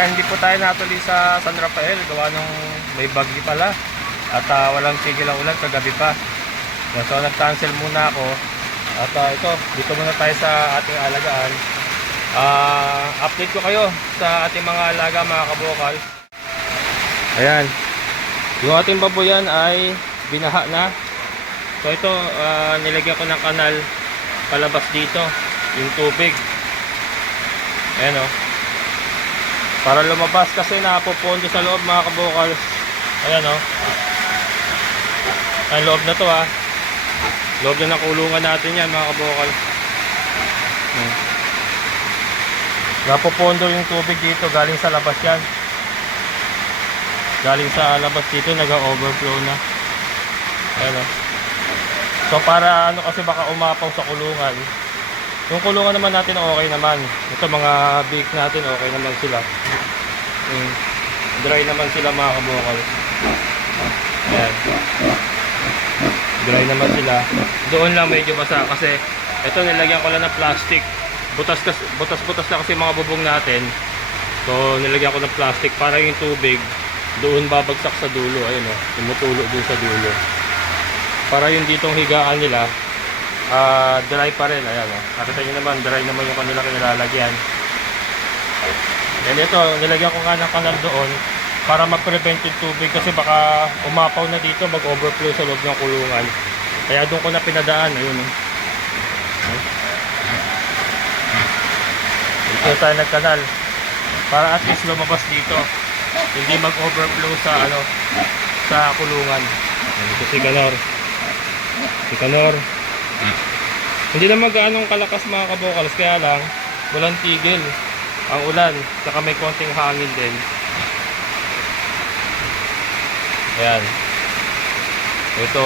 Kaya hindi po tayo natuloy sa San Rafael, gawa nung may bagyo pala. At walang tigil ang ulan kagabi pa. So nag-cancel muna ako. At ito, dito muna tayo sa ating alagaan. Update ko kayo sa ating mga alaga, mga kabukal. Ayan, yung ating baboyan ay binaha na. So ito, nilagyan ko ng kanal palabas dito, yung tubig. Ayan o, para lumabas kasi napupondo sa loob, mga kabukal. Ayan o, ang loob na to ha. Loob na ng kulungan natin yan, mga kabukal. Napupondo yung tubig dito, galing sa labas yan. Galing sa labas dito, nag-overflow na. Ayan o. So para ano, kasi baka umapaw sa kulungan. Yung kulungan naman natin okay naman. Ito mga big natin okay naman sila. Dry naman sila, mga kabukal. Ayan. Dry naman sila. Doon lang medyo basa kasi ito nilagyan ko lang ng plastic. Butas-butas na kasi mga bubong natin. So nilagyan ko ng plastic para yung tubig doon babagsak sa dulo. Ayun o, tumutulo doon sa dulo. Para yung ditong higaan nila dry pa rin. Ayan o, nakita nyo naman, dry naman yung kanila kinilalagyan. And ito, nilagyan ko nga ng kanal doon para ma-prevent yung tubig kasi baka umapaw na dito, mag-overflow sa loob ng kulungan. Kaya doon ko na pinadaan. Ayun o, dito tayo nagkanal para at least lumabas dito, hindi mag-overflow sa ano, sa kulungan. Ito si Kanor. Si Kanor hindi naman gaanong kalakas, mga kabukals, kaya lang walang tigil ang ulan, saka may konting hangin din. Ayan, ito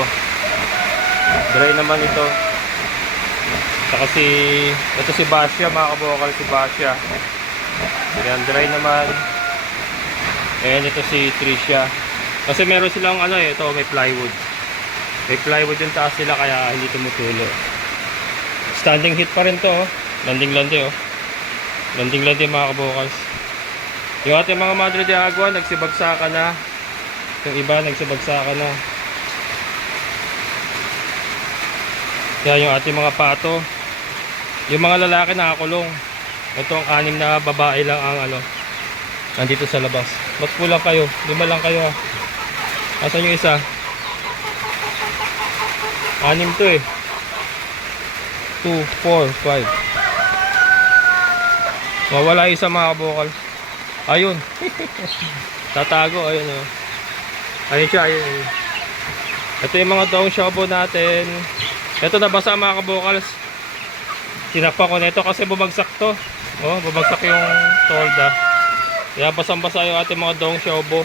dry naman ito. Saka ito si Basya, mga kabukal, si Basya. Ayan, dry naman. Ayan, ito si Tricia. Kasi meron silang ano ito, may plywood. May plywood yung taas nila kaya hindi tumutulo. Standing heat pa rin to, oh. Landing-landi, oh. Landing-landi, mga kabukals. Yung ating mga Madre de Agua, nagsibagsakan na. Yung iba, nagsibagsakan na. Kaya yung ating mga pato, yung mga lalaki nakakulong. Itong 6 na babae lang ang ano, nandito sa labas. Ba't kulang kayo? 5 lang kayo, ah. Asan yung isa? 6 to eh. 2, 4, 5. Mawala isa, mga kabukal. Ayun. Tatago, ayun oh. Ayun siya, ayun. Ito yung mga daong shabu natin. Ito nabasa, mga kabukals. Sinakpa ko nito kasi bumagsak to. Oh, bumagsak yung tolda. Kaya basang-basa yung ating mga daong shabu.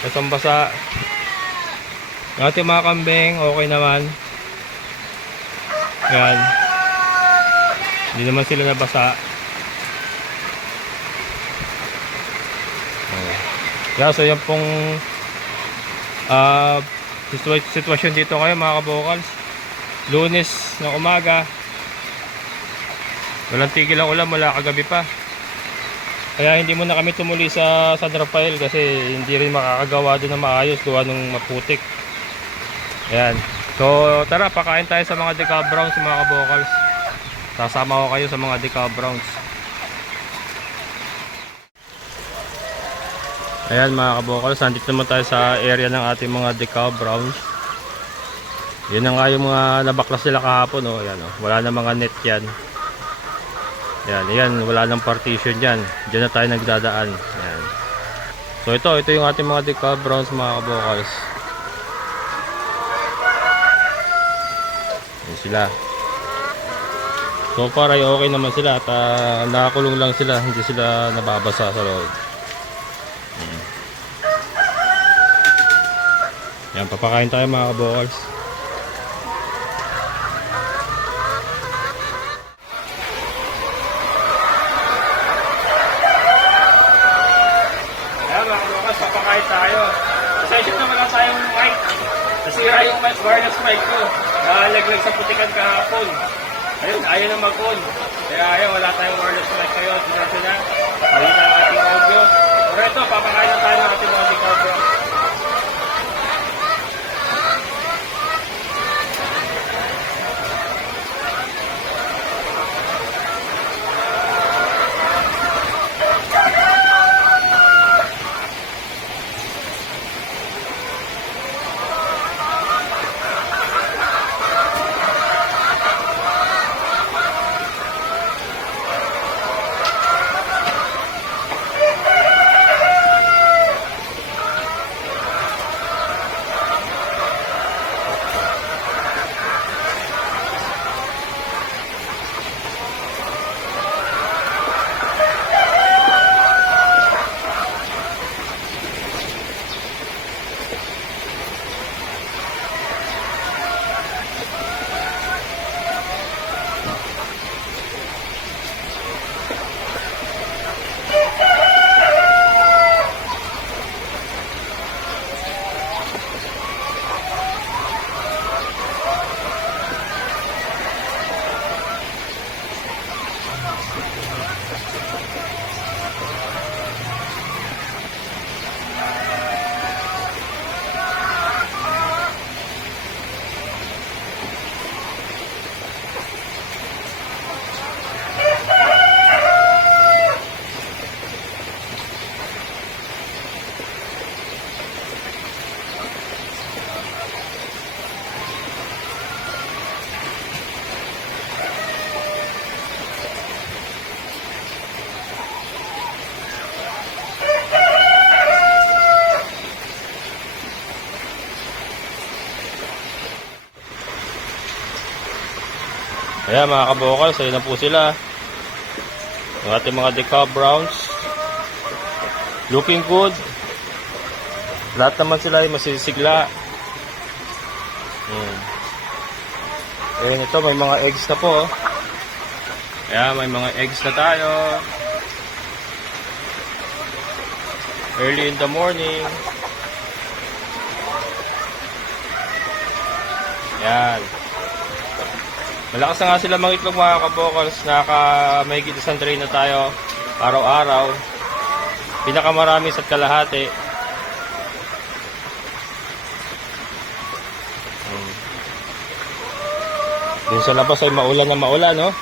Basang-basa. Yung ating mga kambing, okay naman. Yan. Hindi naman sila nabasa. Yeah, so yan pong sitwasyon dito kayo, mga kabukals. Lunes ng umaga. Walang tigil ang ulan mula kagabi pa. Kaya hindi muna kami tumuloy sa San Rafael kasi hindi rin makakagawa doon na maayos, gawa nung maputik. Ayan. So tara, pakain tayo sa mga decal browns, mga kabukals. Sasama ko kayo sa mga decal browns. Ayan, mga kabukals, nandito naman tayo sa area ng ating mga decal browns. Yan na nga yung mga nabaklas nila kahapon, oh. Ayan, oh. Wala na mga net yan. Ayan, wala nang partition yan. Diyan na tayo nagdadaan. Ayan. So ito yung ating mga decal browns, mga kabukals. Ayan sila. So far ay okay naman sila at nakakulong lang sila, hindi sila nababasa sa loob. Ayan, papakain tayo, mga kabukals. Papakain tayo. Pasensya na wala tayong mic. Nasira yung wireless mic ko. Nalaglag sa putikan kahapon. Ayun, ayaw na mag-on. Kaya ayaw, wala tayong wireless mic kayo. Dito na. Ayun na ang ating ating audio. Pero ito, papakain na tayo ng ating mga decabra. Ayan mga kabokals, ayun na po sila. Ang ating mga decab browns. Looking good. Lahat naman sila ay masisigla. Ayan ito, may mga eggs na po. Ayan, may mga eggs na tayo. Early in the morning. Ayan. Malakas na nga sila mga itlog mga kabokals. Mahigit isang tray na tayo araw-araw. Pinakamarami sa kalahati. Dun sa labas ay maulan na maulan, no?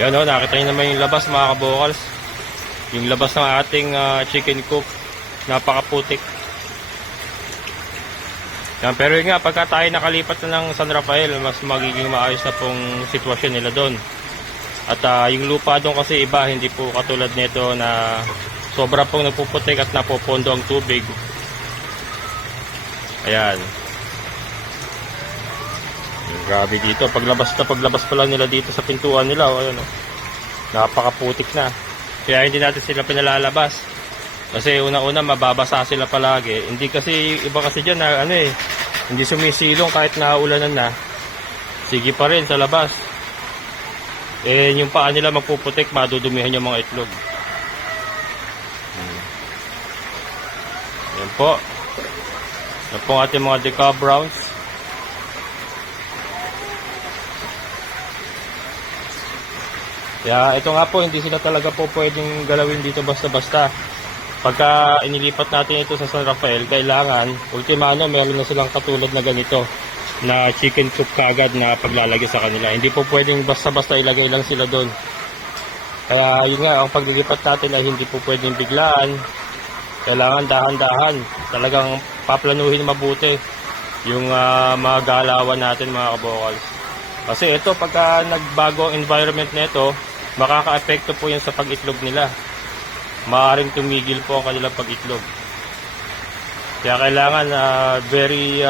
Yan, no? Nakita nyo naman yung labas mga kabokals. Yung labas ng ating chicken coop. Napakaputik. Yan, pero yun nga, pagka tayo nakalipat na ng San Rafael, mas magiging maayos na pong sitwasyon nila doon. At yung lupa doon kasi iba, hindi po katulad nito na sobra pong nagpuputik at napopondo ang tubig. Ayan. Grabe dito, paglabas pa lang nila dito sa pintuan nila, ayan, napakaputik na. Kaya hindi natin sila pinalalabas. Kasi una-una mababasa sila palagi. Hindi kasi, iba kasi dyan na hindi sumisilong kahit naulanan na. Sige pa rin sa labas. Yung paa nila magpuputik, madudumihan yung mga itlog. Yan po. Yan po ang ating mga decab browns. Kaya ito nga po, hindi sila talaga po pwedeng galawin dito basta-basta. Pagka inilipat natin ito sa San Rafael, kailangan, ultimano, meron na silang katulad na ganito, na chicken coop kaagad na paglalagay sa kanila. Hindi po pwedeng basta-basta ilagay lang sila doon. Kaya yun nga, ang paglilipat natin ay hindi po pwedeng biglaan. Kailangan dahan-dahan. Talagang paplanuhin mabuti yung mga galawan natin mga kabokals. Kasi ito, pagka nagbago ang environment nito, makaka-apekto po yan sa pag-itlog nila. Maaaring tumigil po ang kanilang pag-itlog. Kaya kailangan very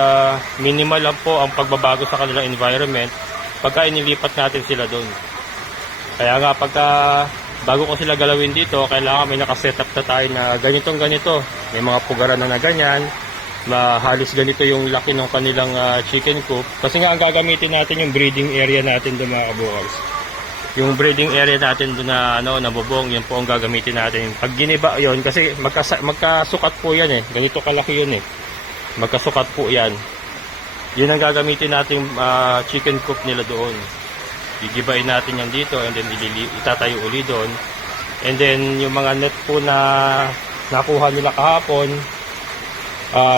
minimal lang po ang pagbabago sa kanilang environment pagka inilipat natin sila doon. Kaya nga pagka bago ko sila galawin dito, kailangan may nakasetup na tayo na ganito. May mga pugaran na ganyan. Halos ganito yung laki ng kanilang chicken coop. Kasi nga ang gagamitin natin yung breeding area natin doon mga kabukals. Yung breeding area natin doon na nabubong, yan po ang gagamitin natin. Pag giniba yon, kasi magkasukat po yan ganito kalaki yun magkasukat po yan. Yan ang gagamitin natin chicken coop nila doon. Gigibain natin yan dito and then itatayo uli doon. And then yung mga net po na nakuha nila kahapon,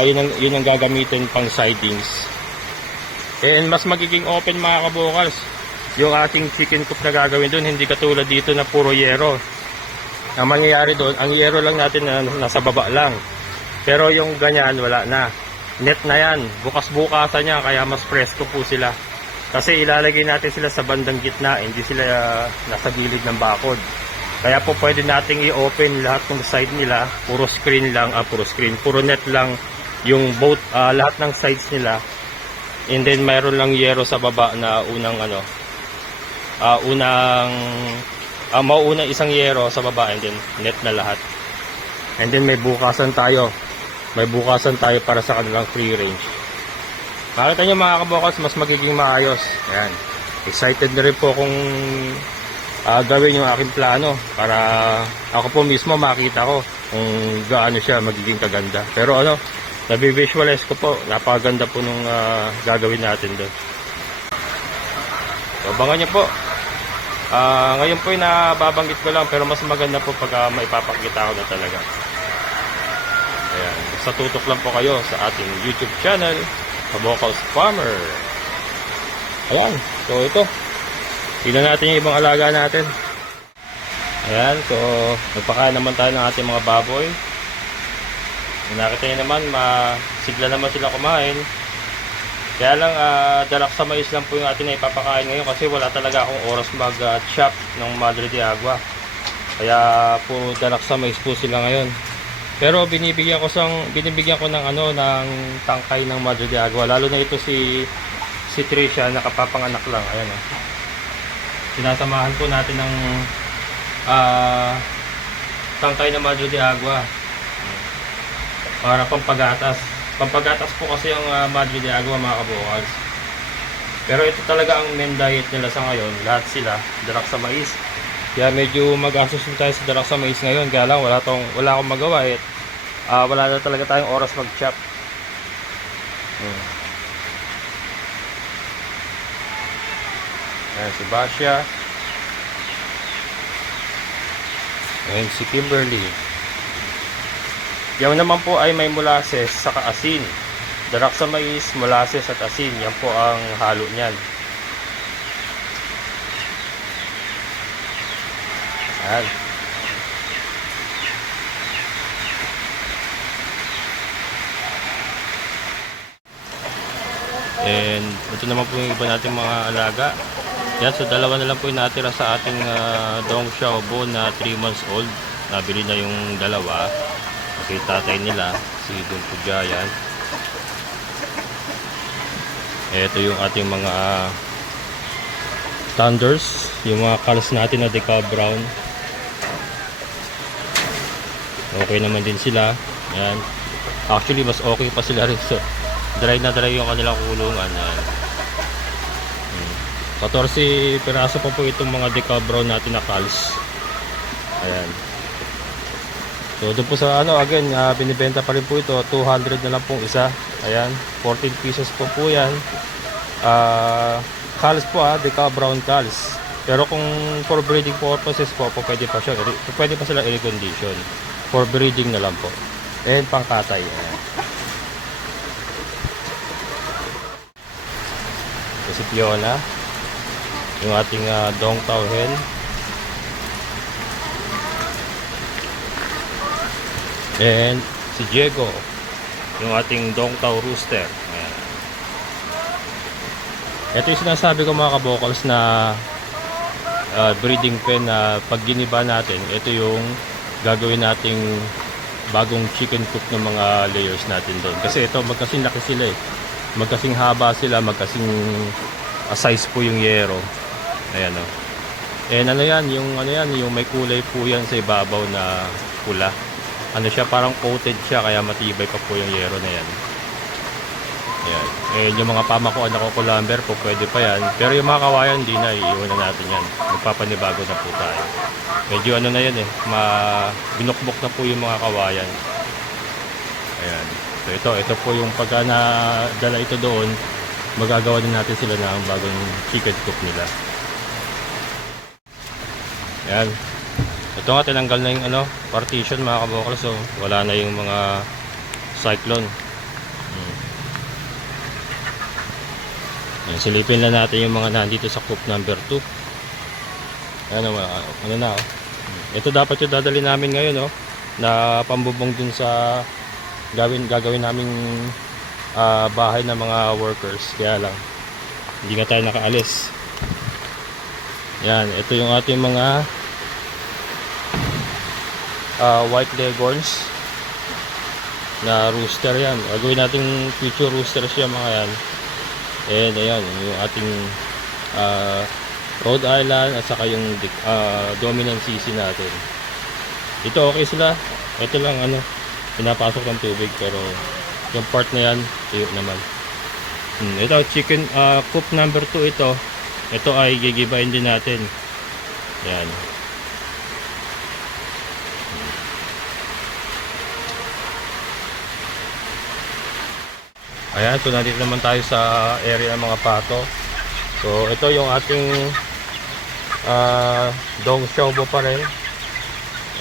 yun ang gagamitin pang sidings. And mas magiging open mga kabokals yung ating chicken coop na gagawin doon, hindi katulad dito na puro yero. Ang mangyayari doon, ang yero lang natin na nasa baba lang. Pero yung ganyan, wala na. Net na yan. Bukas-bukasan niya, kaya mas presko po sila. Kasi ilalagay natin sila sa bandang gitna, hindi sila nasa gilid ng bakod. Kaya po pwede nating i-open lahat ng side nila, puro screen lang, puro net lang yung both, lahat ng sides nila. And then mayroon lang yero sa baba na mauunang isang yero sa baba, and then net na lahat. And then may bukasan tayo para sa kanilang free range. Makita nyo mga kabokals, mas magiging maayos. Ayan. Excited na rin po kung gawin yung aking plano para ako po mismo makita ko kung gaano siya magiging kaganda. Pero nabi-visualize ko po, napakaganda po nung gagawin natin doon. So, abangan nyo po. Ngayon po yung nababanggit ko lang, pero mas maganda po pag maipapakita ko na talaga. Ayan. Sa tutok lang po kayo sa ating YouTube channel, Kabokals Farmer. Ayan. So ito, tignan natin yung ibang alaga natin. Ayan. So nagpakain naman tayo ng ating mga baboy. Nakita nyo naman, masigla naman sila kumain. Kaya lang, dalak sa mais lang po yung atin na ipapakain ngayon kasi wala talaga akong oras mag-chop ng Madre de Agua. Kaya po dalak sa mais po sila ngayon. Pero binibigyan ko ng ng tangkay ng Madre de Agua, lalo na ito si Tricia, nakapapanganak lang. Ayan sinasamahan po natin ng tangkay ng Madre de Agua para pampagatas. Pampagatas po kasi ang Madre de Agua mga kabokals. Pero ito talaga ang main diet nila sa ngayon. Lahat sila dalak sa mais. Kaya medyo mag-asos tayo sa dalak sa mais ngayon. Kaya lang wala akong magawa. Wala na talaga tayong oras mag-chop. Ayan si Basya. Ayan si Kimberly. Yan naman po ay may molasses saka asin. Dalak sa mais, molasses at asin. Yan po ang halo niyan. Ayan. And ito naman po yung iba nating mga alaga. Yan, so dalawa na lang po yung natira sa ating Dong Xiaobo na 3 months old. Nabili na yung dalawa. Okay, tatay nila, si Don Pujayan. Ito yung ating mga thunders, yung mga calves natin na decal brown. Okay naman din sila. Yan. Actually, mas okay pa sila rin. So, dry na dry yung kanilang kulungan. Yan. 14 piraso pa po itong mga decal brown natin na calves. Ayan. So doon po sa again, binibenta pa rin po ito, 200 na lang pong isa. Ayan, 14 pieces po yan. Calves po decal brown calves. Pero kung for breeding purposes po, pwede pa sila i-recondition. For breeding na lang po. And pangkatay. Ayan. So, si Fiona, yung ating Dong Tao hen. And si Diego, yung ating Dong Tao Rooster. Ayan. Ito yung sinasabi ko mga kabokals na breeding pen na pag giniba natin, ito yung gagawin nating bagong chicken coop ng mga layers natin doon. Kasi ito, magkasing laki sila magkasing haba sila, magkasing size po yung yero. Ayan o. And yung may kulay po yan sa ibabaw na pula. Siya, parang coated siya, kaya matibay pa po yung yero na yan. Ayan. Yung mga pamakuan na kukulamber po, pwede pa yan. Pero yung mga kawayan, hindi na, iiwan na natin yan. Magpapanibago na po tayo. Medyo na yan binukbok na po yung mga kawayan. Ayan. So ito po yung pagka nadala ito doon, magagawa din natin sila na ang bagong chicken coop nila. Ayan. Ito nga, tinanggal na yung ano, partition mga kabokal. So wala na yung mga cyclone. Yan, silipin lang natin yung mga nandito sa coop number 2. Ano na oh. Ito dapat yung dadali namin ngayon, oh, na pambubong dun sa gagawin naming bahay ng mga workers. Kaya lang hindi nga tayo nakaalis. Yan, ito yung ating mga white leghorns na rooster. Yan, gagawin natin future roosters yan mga yan. And ayan yung ating Rhode Island at saka yung dominant CC natin. Ito okay sila. Ito lang ano, pinapasok ng tubig, pero yung part na yan tuyo naman. Ito chicken coop number 2 ito. Ito ay gigibain din natin. Yan. Ayan, so nandito naman tayo sa area ng mga pato. So ito yung ating dong xiaobo pa rin.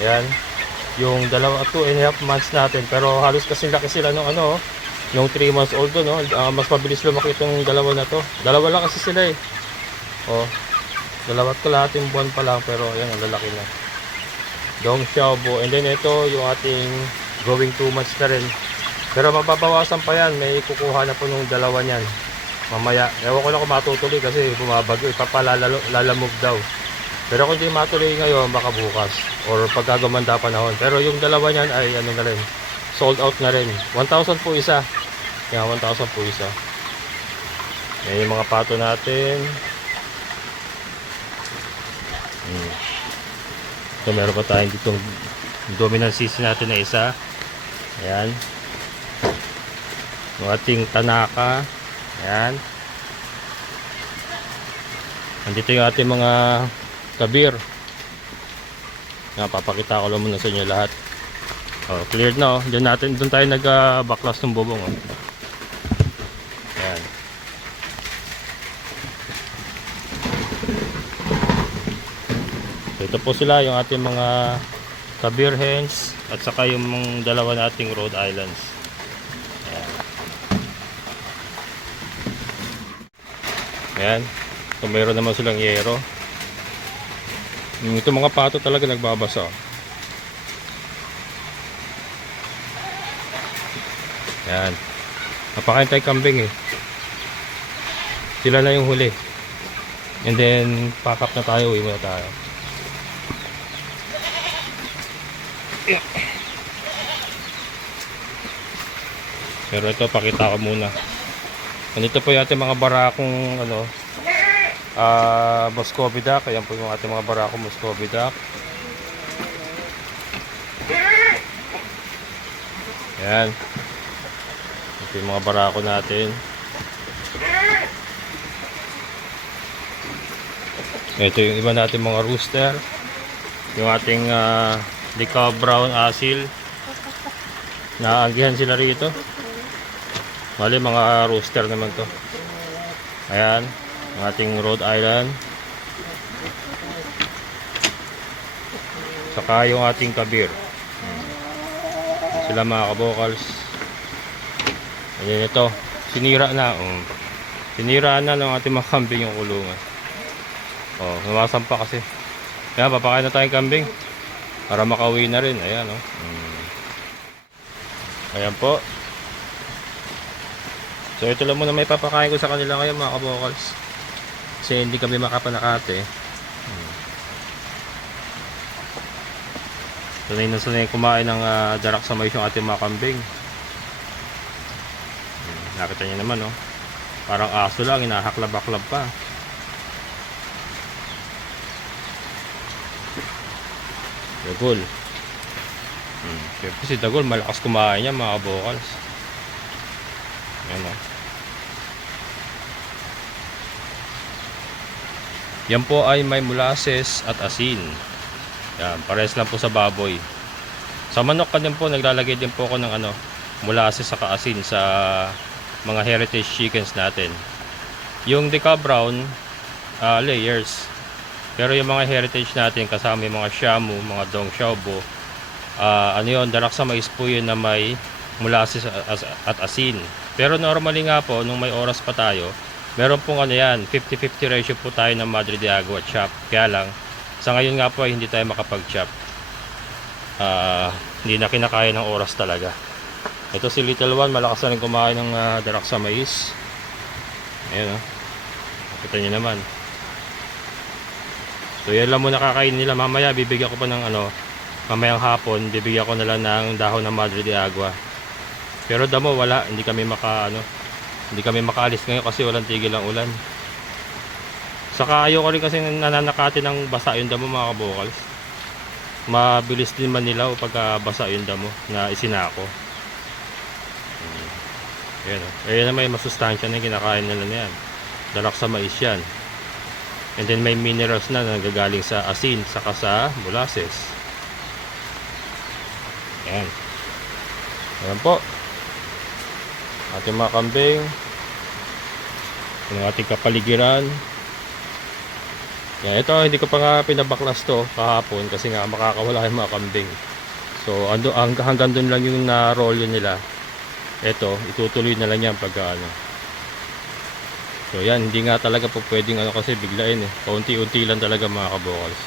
Ayan, yung 2.5 months natin, pero halos kasi laki sila nung ano, yung 3 months old, no? Mas mabilis lumaki itong dalawa na to. Dalawa lang kasi sila eh. Oh, 2.5 buwan pa lang, pero ayan, ang lalaki na. Dong xiaobo. And then ito yung ating going 2 months na rin. Pero mababawasan pa yan, may kukuha na po nung dalawa niyan mamaya. Ewan ko na kung matutuloy kasi bumabagyo, ipapalalamove daw. Pero kung hindi matuloy ngayon, baka bukas or pagkagumanda panahon. Pero yung dalawa niyan ay ano na rin, sold out na rin. 1,000 po isa. Yan, 1,000 po isa. Yan yung mga pato natin. So meron pa tayong ditong dominant CC natin na isa. Ayan, yung ating Tanaka. Ayan, nandito yung ating mga kabir. Papakita ko lang muna sa inyo lahat. Cleared na, oh. Doon tayo nag-backlash ng bubong, oh. Ayan. So, ito po sila yung ating mga kabir hens at saka yung dalawa nating Rhode Islands. Ayan. So mayroon naman silang yero. Ito mga pato talaga nagbabasa. Ayan. Napakain tayo kambing eh. Sila na yung huli. And then pack up na tayo. Uwi muna tayo. Pero ito pakita ko muna. Nandito po yung ating mga barakong ano, Muscovy duck. Ayan po yung ating mga barakong Muscovy duck. Ayan. Ito yung mga barako natin. Ito yung iba natin mga rooster. Yung ating Decal Brown Asil. Naanggihan sila rito. Mali, mga rooster naman to. Ayan, ang ating Rhode Island. Saka yung ating kabir. Sila mga kabokals. Ayan ito, sinira na. Sinira na ng ating mga kambing yung kulungan. Nawasan pa kasi. Kaya papakain na tayong kambing para makauwi na rin. Ayan, oh. Ayan po. So ito lang muna may papakain ko sa kanila ngayon mga kabokals. Kasi hindi kami makapanakate. Sanay na sanay kumain ng darak sa mais yung ating mga kambing. Nakita niyo naman, oh. Parang aso lang, inahaklab-haklab pa. Dagol. Siyempre si Dagol malakas kumain niya mga kabokals. Ayan, oh. Yan po ay may molasses at asin. Yan, pares lang po sa baboy. Sa manok ka din po, naglalagay din po ako ng ano, molasses saka asin sa mga heritage chickens natin. Yung Decal Brown layers, Pero yung mga heritage natin, kasama yung mga shamu, mga dong xiaobo, ano yun, darak sa mais po yun na may molasses at asin. Pero normally nga po, nung may oras pa tayo, meron pong ano yan, 50-50 ratio po tayo ng Madre de Agua at chop. Kaya lang, sa ngayon nga po ay hindi tayo makapag-chop. Hindi na kinakaya ng oras talaga. Ito si Little One, malakas na rin kumain ng darak sa mais. Ayan o. Kita nyo naman. So yan lang muna kakainin nila. Mamaya bibigyan ko pa ng mamayang hapon, bibigyan ko na lang ng dahon ng Madre de Agua. Pero damo wala, hindi kami makaalis ngayon kasi walang tigil ang ulan. Saka ayoko rin kasi nananakati ng basa yung damo mga kabokals. Mabilis din manilaw pagka basa yung damo na isinako. Ayan o. Ayan na may masustansya na yung kinakain nila na yan. Darak sa mais yan. And then may minerals na nagagaling sa asin saka sa molasses. Ayan. Ayan po. Ating mga kambing. Yung ating kapaligiran. Yan, ito hindi ko pa nga pinabaklas to kahapon kasi nga makakawala yung mga kambing. So hanggang doon lang yung na-rolyo nila. Ito, itutuloy na lang yan pagka So yan, hindi nga talaga po pwedeng kasi biglain eh. Paunti-unti lang talaga mga kabokals.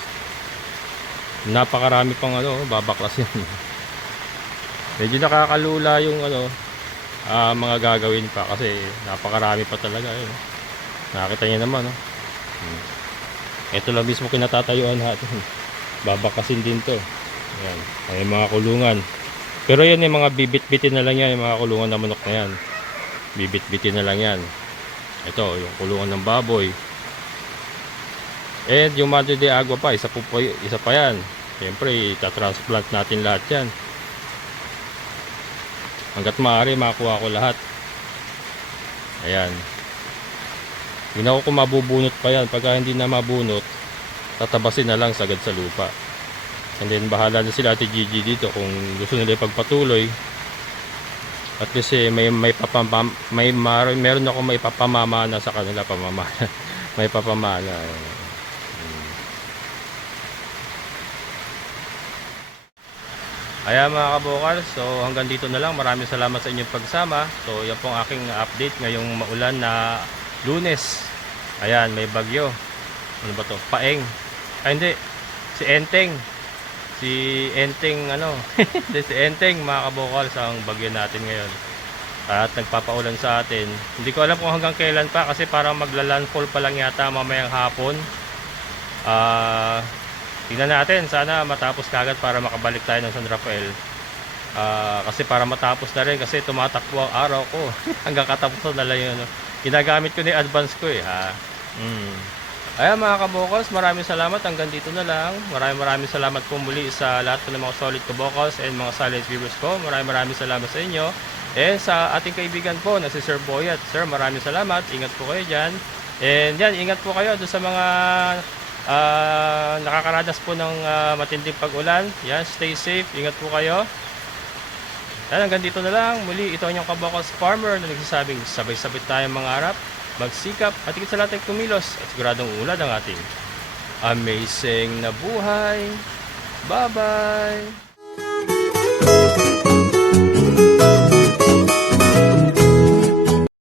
Napakarami pang babaklas yan. Medyo nakakalula yung mga gagawin pa kasi napakarami pa talaga yun. Nakita niyo naman Ito lang mismo kinatatayuan natin. Babakasin din to. Ayan, may mga kulungan. Pero yan yung mga bibit-bitin na lang yan, yung mga kulungan ng manok na yan. Bibit-bitin na lang yan. Ito, yung kulungan ng baboy. And yung Madre de Agua pa, isa pa yan. Siyempre, itatransplant natin lahat yan. Hanggat maaari, makakuha ko lahat. Ayan. Hindi ako kung mabubunot pa yan. Pagka hindi na mabunot, tatabasin na lang sagad sa lupa. And then bahala na sila Ate Gigi dito kung gusto nila ipagpatuloy. At least meron ako may papamana sa kanila, pamamana. May papamana. Ayan mga kabokals, so hanggang dito na lang. Maraming salamat sa inyong pagsama. So yan pong aking update ngayong maulan na Lunes. Ayan, may bagyo. Ano ba to? Paeng. Ay hindi, si Enteng. Si Enteng si Enteng mga kabokals ang bagyo natin ngayon. At nagpapaulan sa atin. Hindi ko alam kung hanggang kailan pa kasi parang maglalandfall pa lang yata mamayang hapon. Tingnan natin, sana matapos kagad para makabalik tayo ng San Rafael. Kasi para matapos na rin kasi tumatakbo ang araw ko. Hanggang katapusan na lang yun. Ginagamit ko na yung advance ko Ayan mga kabokals, maraming salamat. Hanggang dito na lang. Maraming salamat po muli sa lahat po ng mga solid kabokals and mga silent viewers ko. Maraming salamat sa inyo. Sa ating kaibigan po na si Sir Boyat. Sir, maraming salamat. Ingat po kayo dyan. And yan, ingat po kayo doon sa mga nakakaranas po ng matinding pag-ulan. Yan, stay safe. Ingat po kayo. Yan, hanggang dito na lang. Muli, ito ang inyong kabokals farmer na nagsasabing sabay-sabay tayong mangarap, magsikap at higit sa lahat ay kumilos at siguradong ulad ang ating amazing na buhay. Bye-bye!